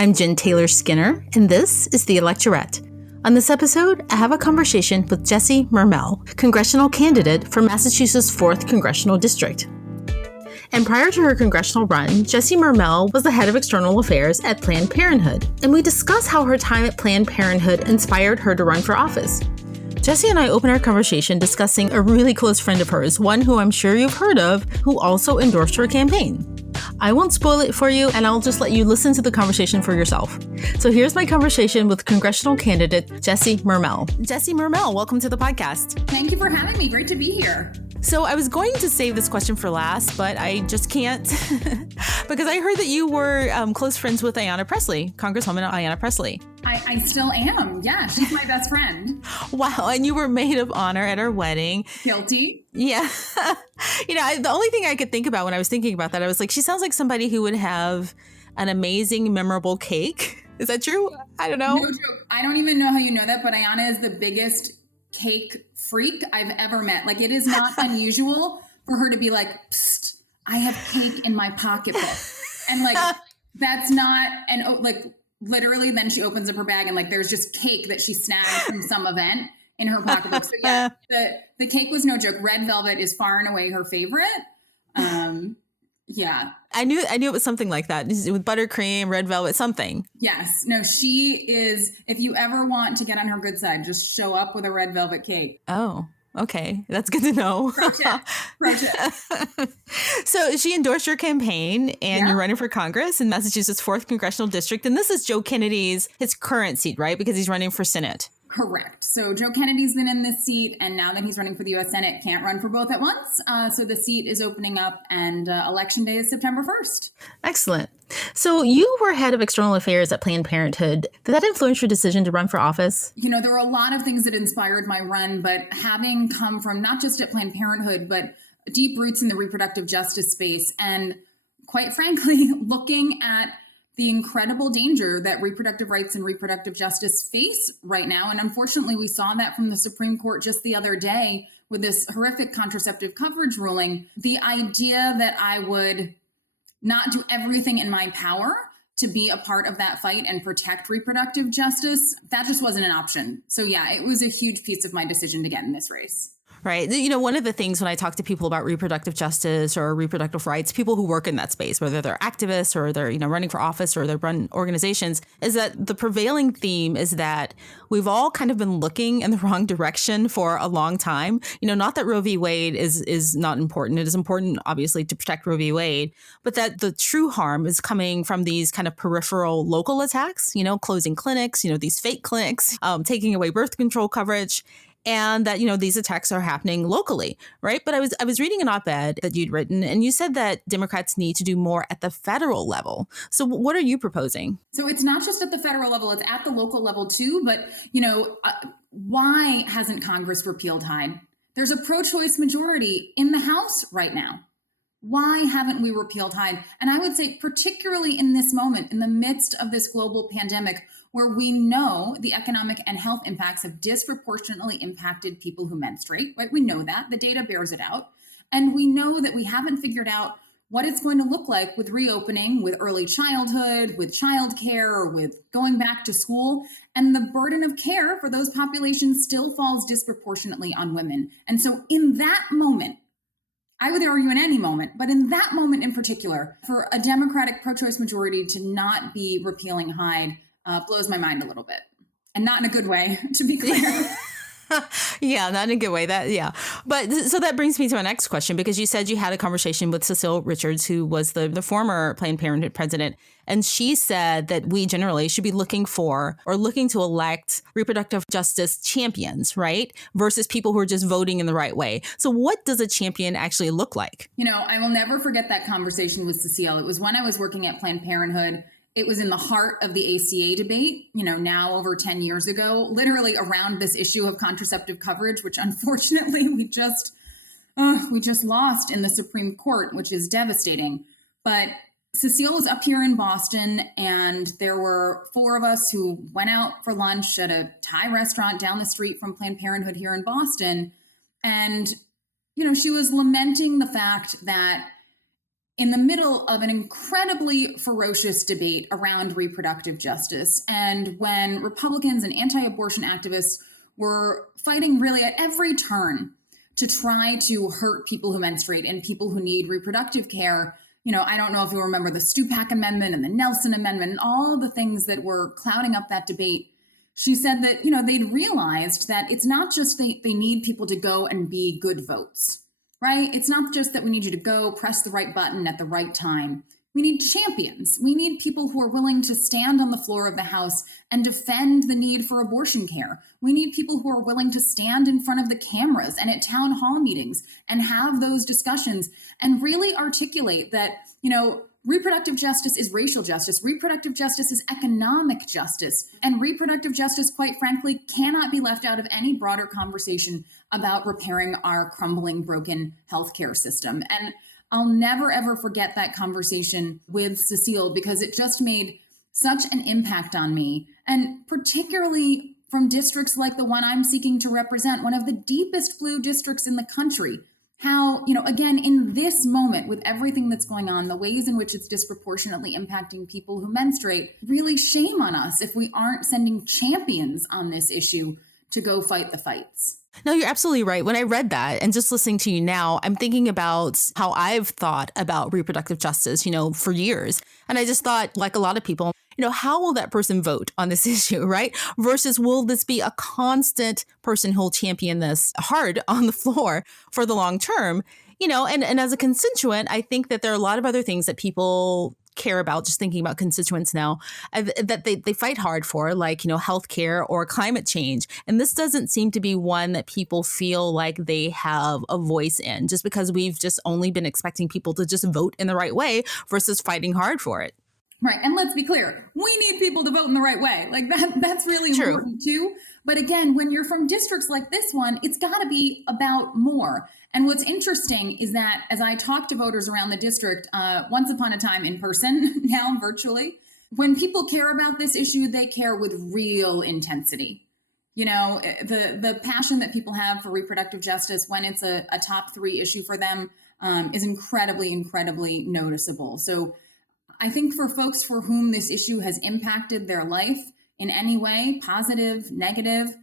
I'm Jen Taylor Skinner, and this is the Electorette. On this episode, I have a conversation with Cecile Mermell, Congressional Candidate for Massachusetts' 4th Congressional District. And prior to her congressional run, Cecile Mermell was the head of external affairs at Planned Parenthood, and we discuss how her time at Planned Parenthood inspired her to run for office. Cecile and I open our conversation discussing a really close friend of hers, one who I'm sure you've heard of, who also endorsed her campaign. I won't spoil it for you, and I'll just let you listen to the conversation for yourself. So here's my conversation with congressional candidate Cecile Mermell. Cecile Mermell, welcome to the podcast. Thank you for having me. Great to be here. So I was going to save this question for last, but I just can't because I heard that you were close friends with Ayanna Pressley, Congresswoman Ayanna Pressley. I still am. Yeah, she's my best friend. Wow. And you were maid of honor at her wedding. Guilty. Yeah. The only thing I could think about when I was thinking about that, I was like, she sounds like somebody who would have an amazing, memorable cake. Is that true? I don't know. No joke. I don't even know how you know that, but Ayanna is the biggest cake freak I've ever met. Like, it is not unusual for her to be like, psst, I have cake in my pocketbook. And like, that's not, and like, literally then she opens up her bag and like, there's just cake that she snagged from some event in her pocketbook. So yeah, the cake was no joke. Red velvet is far and away her favorite. Yeah. I knew it was something like that with buttercream, red velvet, something. Yes. No, she is. If you ever want to get on her good side, just show up with a red velvet cake. Oh, okay. That's good to know. So she endorsed your campaign and you're running for Congress in Massachusetts' 4th Congressional District. And this is Joe Kennedy's, his current seat, right? Because he's running for Senate. Correct. So Joe Kennedy's been in this seat, and now that he's running for the U.S. Senate, can't run for both at once. So the seat is opening up, and Election Day is September 1st. Excellent. So you were head of external affairs at Planned Parenthood. Did that influence your decision to run for office? You know, there were a lot of things that inspired my run, but having come from not just at Planned Parenthood, but deep roots in the reproductive justice space, and quite frankly, looking at the incredible danger that reproductive rights and reproductive justice face right now. And unfortunately, we saw that from the Supreme Court just the other day with this horrific contraceptive coverage ruling. The idea that I would not do everything in my power to be a part of that fight and protect reproductive justice, that just wasn't an option. So yeah, it was a huge piece of my decision to get in this race. Right. You know, one of the things when I talk to people about reproductive justice or reproductive rights, people who work in that space, whether they're activists or they're, running for office or they run organizations, is that the prevailing theme is that we've all kind of been looking in the wrong direction for a long time. Not that Roe v. Wade is not important. It is important, obviously, to protect Roe v. Wade, but that the true harm is coming from these kind of peripheral local attacks, closing clinics, these fake clinics, taking away birth control coverage. And that, these attacks are happening locally, right? But I was reading an op-ed that you'd written, and you said that Democrats need to do more at the federal level. So what are you proposing? So it's not just at the federal level, it's at the local level too. But, why hasn't Congress repealed Hyde? There's a pro-choice majority in the House right now. Why haven't we repealed Hyde? And I would say particularly in this moment, in the midst of this global pandemic, where we know the economic and health impacts have disproportionately impacted people who menstruate, right? We know that. The data bears it out. And we know that we haven't figured out what it's going to look like with reopening, with early childhood, with childcare, with going back to school. And the burden of care for those populations still falls disproportionately on women. And so in that moment, I would argue in any moment, but in that moment in particular, for a Democratic pro-choice majority to not be repealing Hyde blows my mind a little bit, and not in a good way, to be clear. Yeah, not in a good way. But so that brings me to my next question, because you said you had a conversation with Cecile Richards, who was the former Planned Parenthood president. And she said that we generally should be looking to elect reproductive justice champions, right? Versus people who are just voting in the right way. So what does a champion actually look like? I will never forget that conversation with Cecile. It was when I was working at Planned Parenthood. It was in the heart of the ACA debate, now over 10 years ago, literally around this issue of contraceptive coverage, which unfortunately we just lost in the Supreme Court, which is devastating. But Cecile was up here in Boston, and there were 4 of us who went out for lunch at a Thai restaurant down the street from Planned Parenthood here in Boston. And, she was lamenting the fact that in the middle of an incredibly ferocious debate around reproductive justice. And when Republicans and anti-abortion activists were fighting really at every turn to try to hurt people who menstruate and people who need reproductive care, I don't know if you remember the Stupak Amendment and the Nelson Amendment and all the things that were clouding up that debate. She said that, they'd realized that it's not just they need people to go and be good votes, right? It's not just that we need you to go press the right button at the right time. We need champions. We need people who are willing to stand on the floor of the House and defend the need for abortion care. We need people who are willing to stand in front of the cameras and at town hall meetings and have those discussions and really articulate that, reproductive justice is racial justice. Reproductive justice is economic justice. And reproductive justice, quite frankly, cannot be left out of any broader conversation about repairing our crumbling, broken healthcare system. And I'll never, ever forget that conversation with Cecile because it just made such an impact on me. And particularly from districts like the one I'm seeking to represent, one of the deepest blue districts in the country. How, again, in this moment with everything that's going on, the ways in which it's disproportionately impacting people who menstruate, really shame on us if we aren't sending champions on this issue to go fight the fights. No, you're absolutely right. When I read that and just listening to you now, I'm thinking about how I've thought about reproductive justice, for years. And I just thought, like a lot of people, how will that person vote on this issue, right? Versus will this be a constant person who'll champion this hard on the floor for the long term? And as a constituent, I think that there are a lot of other things that people care about, just thinking about constituents now, that they fight hard for, like, healthcare or climate change. And this doesn't seem to be one that people feel like they have a voice in, just because we've just only been expecting people to just vote in the right way versus fighting hard for it. Right. And let's be clear, we need people to vote in the right way. Like that's really True. important too. But again, when you're from districts like this one, it's got to be about more. And what's interesting is that as I talk to voters around the district, once upon a time in person, now virtually, when people care about this issue, they care with real intensity. The passion that people have for reproductive justice when it's a top 3 issue for them is incredibly, incredibly noticeable. So I think for folks for whom this issue has impacted their life in any way, positive, negative,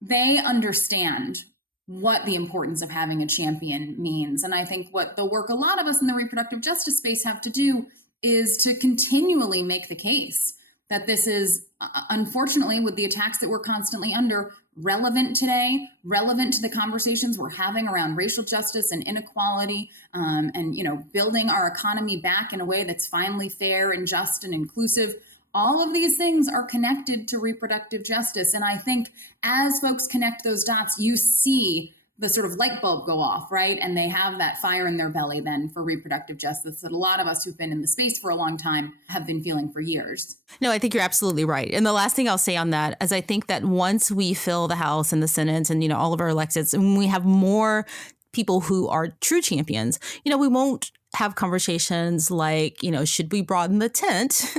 they understand what the importance of having a champion means. And I think what the work a lot of us in the reproductive justice space have to do is to continually make the case that this is, unfortunately, with the attacks that we're constantly under, relevant today, relevant to the conversations we're having around racial justice and inequality, and building our economy back in a way that's finally fair and just and inclusive. All of these things are connected to reproductive justice. And I think as folks connect those dots, you see the sort of light bulb go off, right? And they have that fire in their belly then for reproductive justice that a lot of us who've been in the space for a long time have been feeling for years. No, I think you're absolutely right. And the last thing I'll say on that is I think that once we fill the House and the Senate and, all of our electeds, and we have more people who are true champions, we won't have conversations like, should we broaden the tent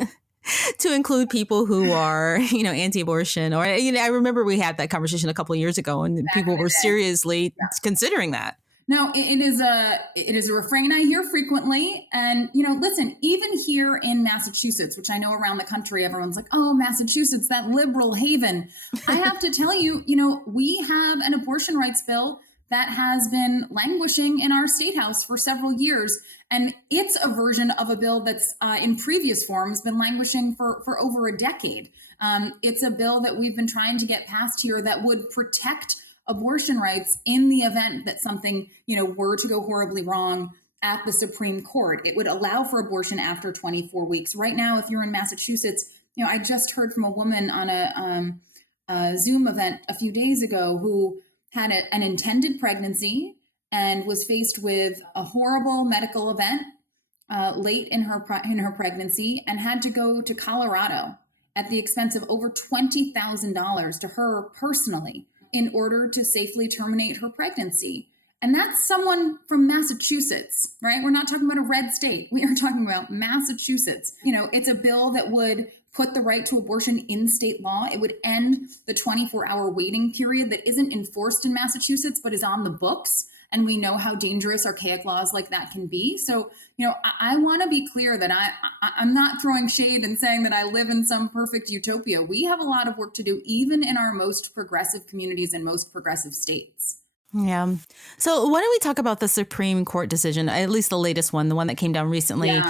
to include people who are, anti-abortion, or, I remember we had that conversation a couple of years ago and people were seriously considering that. No, it is a refrain I hear frequently. And, listen, even here in Massachusetts, which I know around the country, everyone's like, oh, Massachusetts, that liberal haven. I have to tell you, we have an abortion rights bill that has been languishing in our state house for several years. And it's a version of a bill that's in previous forms been languishing for over a decade. It's a bill that we've been trying to get passed here that would protect abortion rights in the event that something, were to go horribly wrong at the Supreme Court. It would allow for abortion after 24 weeks. Right now, if you're in Massachusetts, I just heard from a woman on a Zoom event a few days ago who had an intended pregnancy and was faced with a horrible medical event late in her pregnancy and had to go to Colorado at the expense of over $20,000 to her personally in order to safely terminate her pregnancy. And that's someone from Massachusetts, right? We're not talking about a red state. We are talking about Massachusetts. It's a bill that would put the right to abortion in state law. It would end the 24-hour waiting period that isn't enforced in Massachusetts, but is on the books. And we know how dangerous archaic laws like that can be. So, I want to be clear that I'm not throwing shade and saying that I live in some perfect utopia. We have a lot of work to do, even in our most progressive communities and most progressive states. Yeah. So why don't we talk about the Supreme Court decision, at least the latest one, the one that came down recently?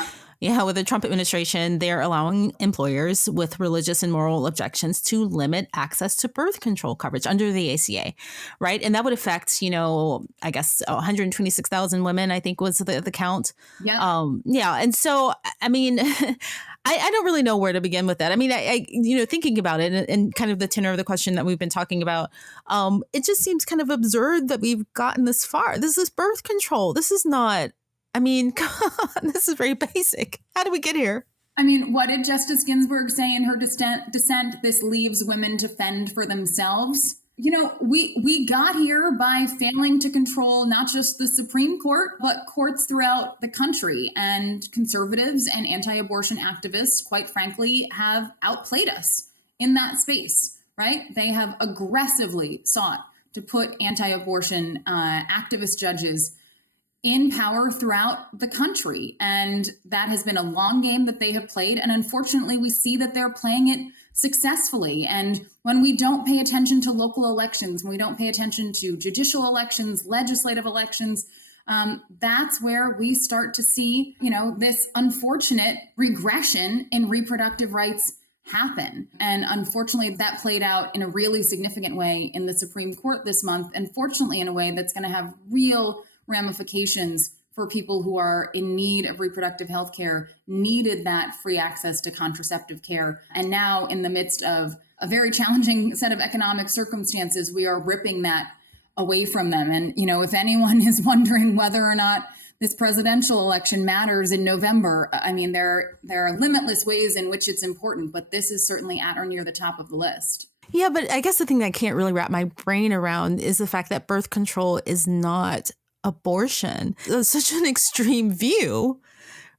Yeah, with the Trump administration, they're allowing employers with religious and moral objections to limit access to birth control coverage under the ACA, right? And that would affect, I guess 126,000 women, I think was the count. Yeah. And so, I mean, I don't really know where to begin with that. I mean, I thinking about it and kind of the tenor of the question that we've been talking about, it just seems kind of absurd that we've gotten this far. This is birth control. This is not. I mean, God, this is very basic. How did we get here? I mean, what did Justice Ginsburg say in her dissent? This leaves women to fend for themselves. We got here by failing to control not just the Supreme Court, but courts throughout the country. And conservatives and anti-abortion activists, quite frankly, have outplayed us in that space, right? They have aggressively sought to put anti-abortion activist judges in power throughout the country. And that has been a long game that they have played. And unfortunately, we see that they're playing it successfully. And when we don't pay attention to local elections, when we don't pay attention to judicial elections, legislative elections, that's where we start to see, this unfortunate regression in reproductive rights happen. And unfortunately, that played out in a really significant way in the Supreme Court this month. And fortunately, in a way that's going to have real ramifications for people who are in need of reproductive health care, needed that free access to contraceptive care. And now, in the midst of a very challenging set of economic circumstances, we are ripping that away from them. And, if anyone is wondering whether or not this presidential election matters in November, I mean, there are limitless ways in which it's important, but this is certainly at or near the top of the list. Yeah, but I guess the thing that I can't really wrap my brain around is the fact that birth control is not abortion. It's such an extreme view,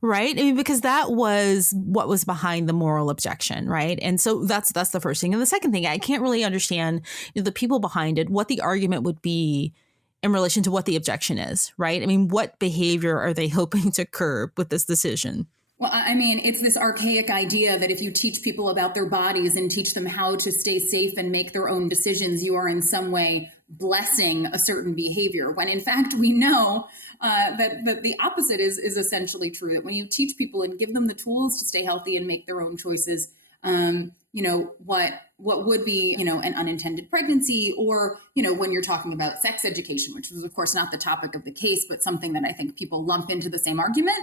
right? I mean, because that was what was behind the moral objection, right? And so that's the first thing. And the second thing, I can't really understand the people behind it, what the argument would be in relation to what the objection is, right? I mean, what behavior are they hoping to curb with this decision? Well, I mean, it's this archaic idea that if you teach people about their bodies and teach them how to stay safe and make their own decisions, you are in some way blessing a certain behavior, when in fact we know that the opposite is essentially true. That when you teach people and give them the tools to stay healthy and make their own choices, what would be, an unintended pregnancy, or, when you're talking about sex education, which is of course not the topic of the case, but something that I think people lump into the same argument,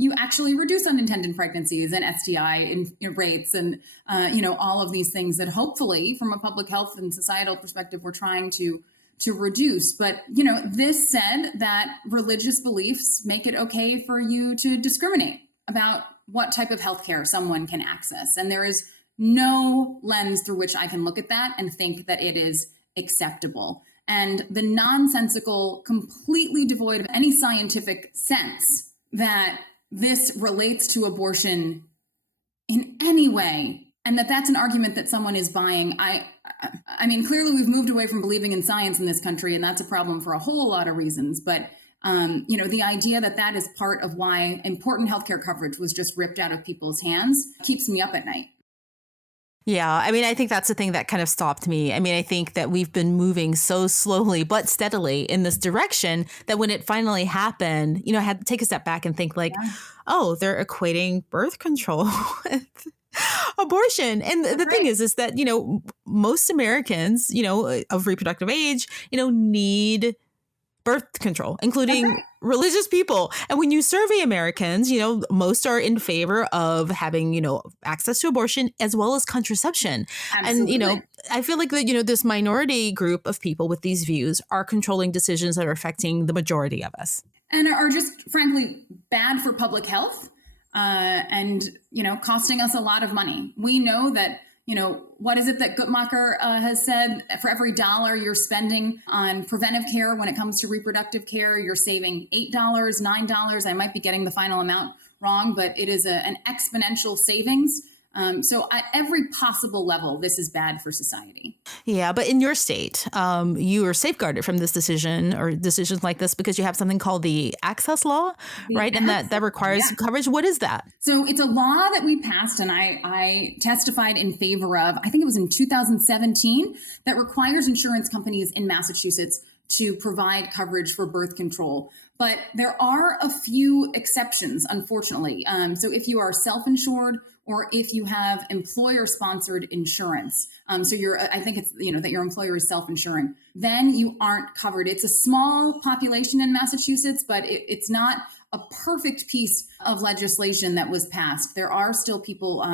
you actually reduce unintended pregnancies and STI rates and, all of these things that hopefully from a public health and societal perspective, we're trying to reduce. But, this said that religious beliefs make it okay for you to discriminate about what type of healthcare someone can access. And there is no lens through which I can look at that and think that it is acceptable. And the nonsensical, completely devoid of any scientific sense that this relates to abortion in any way, and that's an argument that someone is buying. I mean, clearly we've moved away from believing in science in this country, and that's a problem for a whole lot of reasons. But, the idea that is part of why important healthcare coverage was just ripped out of people's hands keeps me up at night. Yeah, I mean, I think that's the thing that kind of stopped me. I mean, I think that we've been moving so slowly but steadily in this direction that when it finally happened, I had to take a step back and think oh, they're equating birth control with abortion. And the thing is that, most Americans, of reproductive age, need birth control, including religious people. And when you survey Americans, most are in favor of having, access to abortion as well as contraception. Absolutely. And, I feel like that, this minority group of people with these views are controlling decisions that are affecting the majority of us. And are just, frankly, bad for public health and, costing us a lot of money. We know that, what is it that Guttmacher has said? For every dollar you're spending on preventive care when it comes to reproductive care, you're saving $8, $9. I might be getting the final amount wrong, but it is an exponential savings So at every possible level, this is bad for society. Yeah, but in your state, you are safeguarded from this decision or decisions like this because you have something called the access law, right? And that requires coverage. What is that? So it's a law that we passed and I testified in favor of, I think it was in 2017, that requires insurance companies in Massachusetts to provide coverage for birth control. But there are a few exceptions, unfortunately. So if you are self-insured or if you have employer-sponsored insurance, so I think it's, that your employer is self-insuring, then you aren't covered. It's a small population in Massachusetts, but it's not a perfect piece of legislation that was passed. There are still people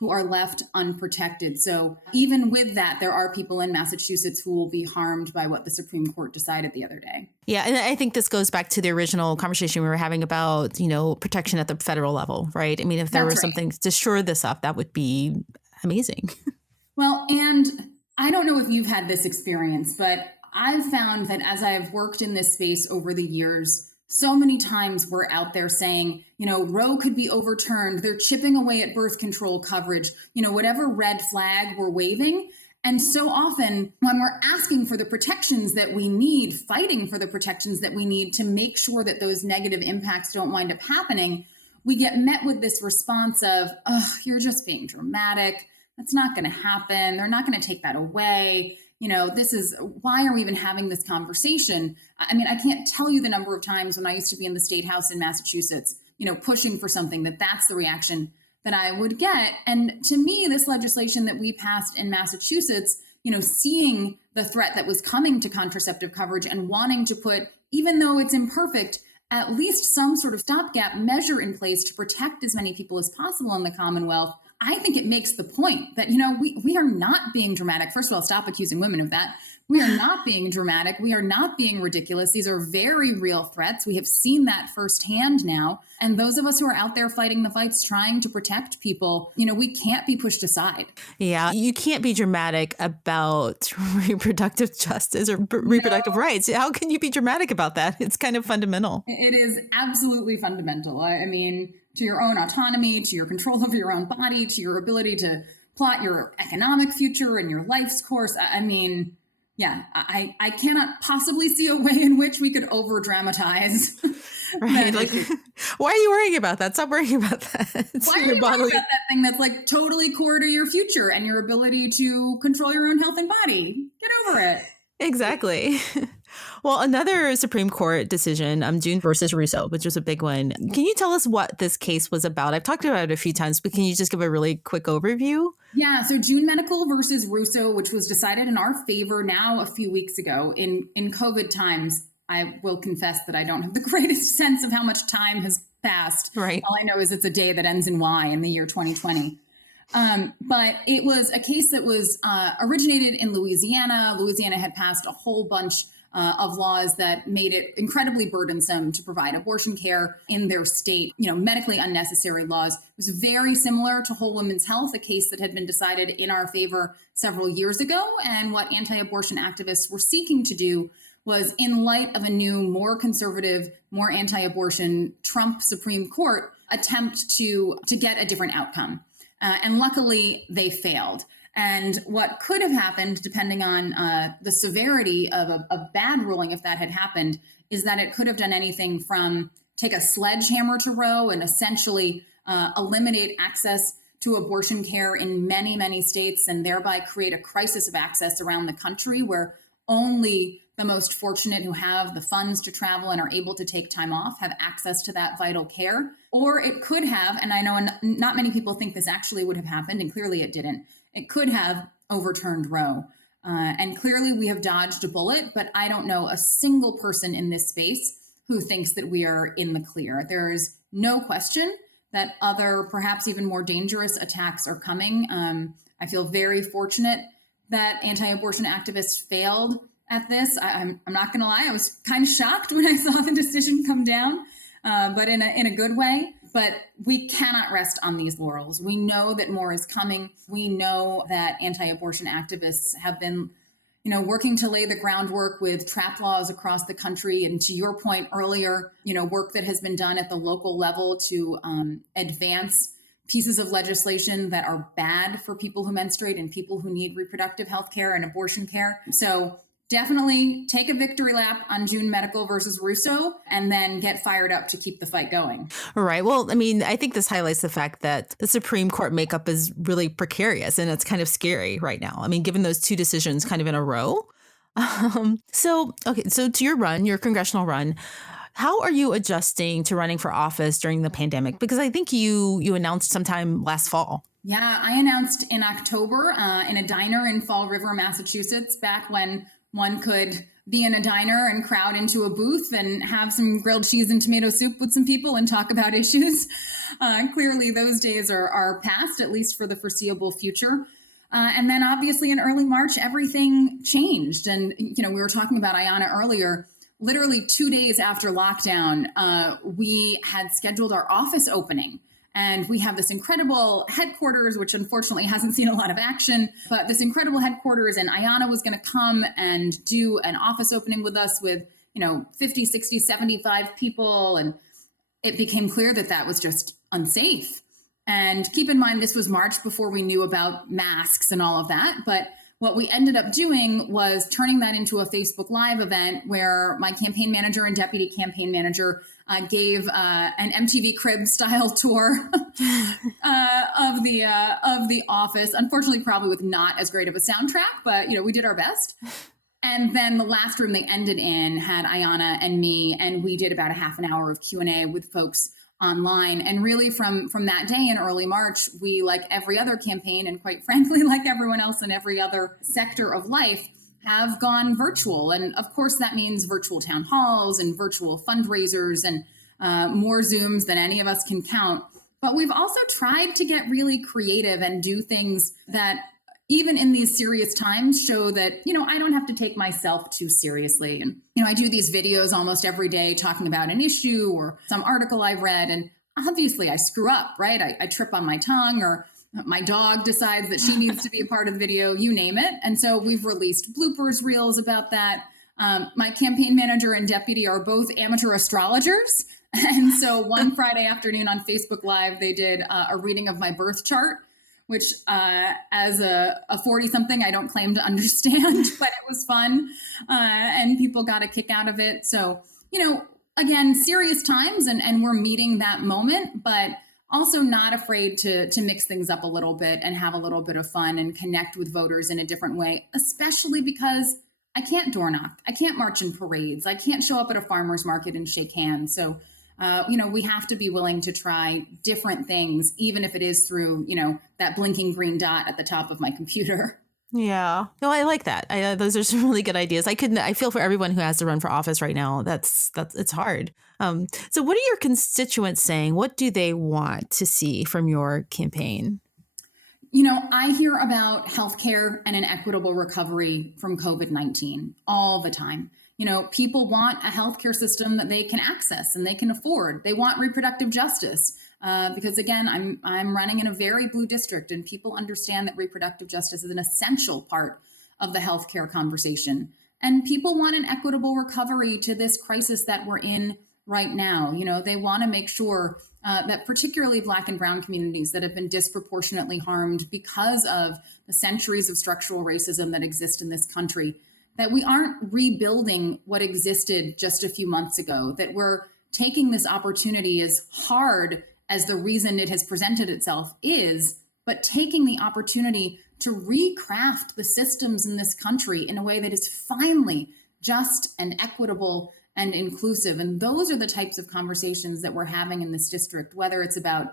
who are left unprotected. So even with that, there are people in Massachusetts who will be harmed by what the Supreme Court decided the other day. Yeah, and I think this goes back to the original conversation we were having about, protection at the federal level, right? I mean, if there was something to shore this up, that would be amazing. Well, and I don't know if you've had this experience, but I've found that as I've worked in this space over the years, so many times we're out there saying, Roe could be overturned. They're chipping away at birth control coverage, whatever red flag we're waving. And so often when we're asking for the protections that we need, fighting for the protections that we need to make sure that those negative impacts don't wind up happening, we get met with this response of, oh, you're just being dramatic. That's not going to happen. They're not going to take that away. Why are we even having this conversation? I mean, I can't tell you the number of times when I used to be in the state house in Massachusetts, pushing for something that's the reaction that I would get. And to me, this legislation that we passed in Massachusetts, seeing the threat that was coming to contraceptive coverage and wanting to put, even though it's imperfect, at least some sort of stopgap measure in place to protect as many people as possible in the Commonwealth, I think it makes the point that, we are not being dramatic. First of all, stop accusing women of that. We are not being dramatic. We are not being ridiculous. These are very real threats. We have seen that firsthand now. And those of us who are out there fighting the fights, trying to protect people, we can't be pushed aside. Yeah, you can't be dramatic about reproductive justice or reproductive rights. How can you be dramatic about that? It's kind of fundamental. It is absolutely fundamental. I mean, to your own autonomy, to your control of your own body, to your ability to plot your economic future and your life's course. I mean, yeah, I cannot possibly see a way in which we could over dramatize. Right. Like, why are you worrying about that? Stop worrying about that. Why are you worrying about that thing that's like totally core to your future and your ability to control your own health and body? Get over it. Exactly. Well, another Supreme Court decision, June versus Russo, which was a big one. Can you tell us what this case was about? I've talked about it a few times, but can you just give a really quick overview? Yeah, so June Medical versus Russo, which was decided in our favor now a few weeks ago. In COVID times, I will confess that I don't have the greatest sense of how much time has passed. Right. All I know is it's a day that ends in Y in the year 2020. But it was a case that was originated in Louisiana. Louisiana had passed a whole bunch of laws that made it incredibly burdensome to provide abortion care in their state, medically unnecessary laws. It was very similar to Whole Women's Health, a case that had been decided in our favor several years ago. And what anti-abortion activists were seeking to do was, in light of a new, more conservative, more anti-abortion Trump Supreme Court, attempt to get a different outcome. And luckily, they failed. And what could have happened, depending on the severity of a bad ruling, if that had happened, is that it could have done anything from take a sledgehammer to Roe and essentially eliminate access to abortion care in many, many states, and thereby create a crisis of access around the country where only the most fortunate who have the funds to travel and are able to take time off have access to that vital care. Or it could have, and I know not many people think this actually would have happened, and clearly it didn't, it could have overturned Roe. And clearly we have dodged a bullet, but I don't know a single person in this space who thinks that we are in the clear. There is no question that other, perhaps even more dangerous attacks are coming. I feel very fortunate that anti-abortion activists failed at this. I'm not going to lie, I was kind of shocked when I saw the decision come down, but in a good way. But we cannot rest on these laurels. We know that more is coming. We know that anti-abortion activists have been, working to lay the groundwork with trap laws across the country. And to your point earlier, work that has been done at the local level to advance pieces of legislation that are bad for people who menstruate and people who need reproductive health care and abortion care. So definitely take a victory lap on June Medical versus Russo and then get fired up to keep the fight going. All right. Well, I mean, I think this highlights the fact that the Supreme Court makeup is really precarious and it's kind of scary right now. I mean, given those two decisions kind of in a row. So to your congressional run, how are you adjusting to running for office during the pandemic? Because I think you announced sometime last fall. Yeah, I announced in October in a diner in Fall River, Massachusetts, back when one could be in a diner and crowd into a booth and have some grilled cheese and tomato soup with some people and talk about issues. Clearly, those days are past, at least for the foreseeable future. And then obviously in early March, everything changed. And, we were talking about Ayanna earlier. Literally 2 days after lockdown, we had scheduled our office opening. And we have this incredible headquarters, which unfortunately hasn't seen a lot of action, but this incredible headquarters, and Ayanna was going to come and do an office opening with us with, 50, 60, 75 people. And it became clear that that was just unsafe. And keep in mind, this was March before we knew about masks and all of that. But what we ended up doing was turning that into a Facebook Live event where my campaign manager and deputy campaign manager gave an MTV Cribs style tour of the office. Unfortunately, probably with not as great of a soundtrack, but we did our best. And then the last room they ended in had Ayanna and me, and we did about a half an hour of Q&A with folks online. And really from that day in early March, we, like every other campaign, and quite frankly, like everyone else in every other sector of life, have gone virtual. And of course, that means virtual town halls and virtual fundraisers and more Zooms than any of us can count. But we've also tried to get really creative and do things that, even in these serious times, show that, I don't have to take myself too seriously. And, I do these videos almost every day talking about an issue or some article I've read. And obviously I screw up, right? I trip on my tongue, or my dog decides that she needs to be a part of the video, you name it. And so we've released bloopers reels about that. My campaign manager and deputy are both amateur astrologers. And so one Friday afternoon on Facebook Live, they did a reading of my birth chart, which as a 40-something, I don't claim to understand, but it was fun and people got a kick out of it. So, again, serious times and we're meeting that moment, but also not afraid to mix things up a little bit and have a little bit of fun and connect with voters in a different way, especially because I can't door knock. I can't march in parades. I can't show up at a farmer's market and shake hands. So we have to be willing to try different things, even if it is through, that blinking green dot at the top of my computer. Yeah. No, I like that. Those are some really good ideas. I feel for everyone who has to run for office right now. That's it's hard. So what are your constituents saying? What do they want to see from your campaign? I hear about healthcare and an equitable recovery from COVID-19 all the time. People want a healthcare system that they can access and they can afford. They want reproductive justice because, again, I'm running in a very blue district, and people understand that reproductive justice is an essential part of the healthcare conversation. And people want an equitable recovery to this crisis that we're in right now. They want to make sure that particularly Black and Brown communities that have been disproportionately harmed because of the centuries of structural racism that exist in this country, that we aren't rebuilding what existed just a few months ago, that we're taking this opportunity, as hard as the reason it has presented itself is, but taking the opportunity to recraft the systems in this country in a way that is finally just and equitable and inclusive. And those are the types of conversations that we're having in this district, whether it's about,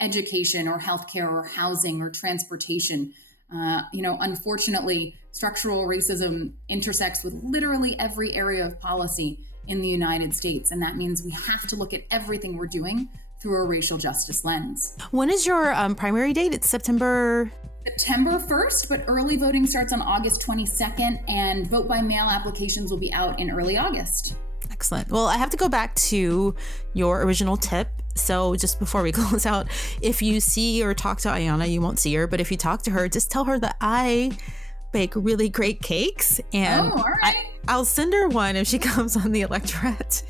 education or healthcare or housing or transportation. Unfortunately, structural racism intersects with literally every area of policy in the United States. And that means we have to look at everything we're doing through a racial justice lens. When is your primary date? It's September 1st, but early voting starts on August 22nd, and vote by mail applications will be out in early August. Excellent. Well, I have to go back to your original tip. So just before we close out, if you see or talk to Ayanna, you won't see her, but if you talk to her, just tell her that I bake really great cakes, and all right. I'll send her one if she comes on the Electorette.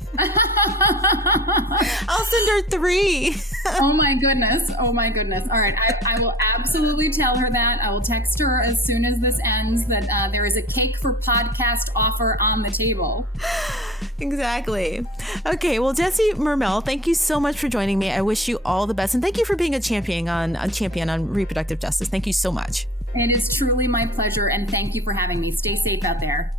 I'll send her 3. Oh my goodness. All right. I will absolutely tell her that. I will text her as soon as this ends that there is a cake for podcast offer on the table. Exactly. Okay. Well, Jessie Mermell, thank you so much for joining me. I wish you all the best. And thank you for being a champion on reproductive justice. Thank you so much. It is truly my pleasure. And thank you for having me. Stay safe out there.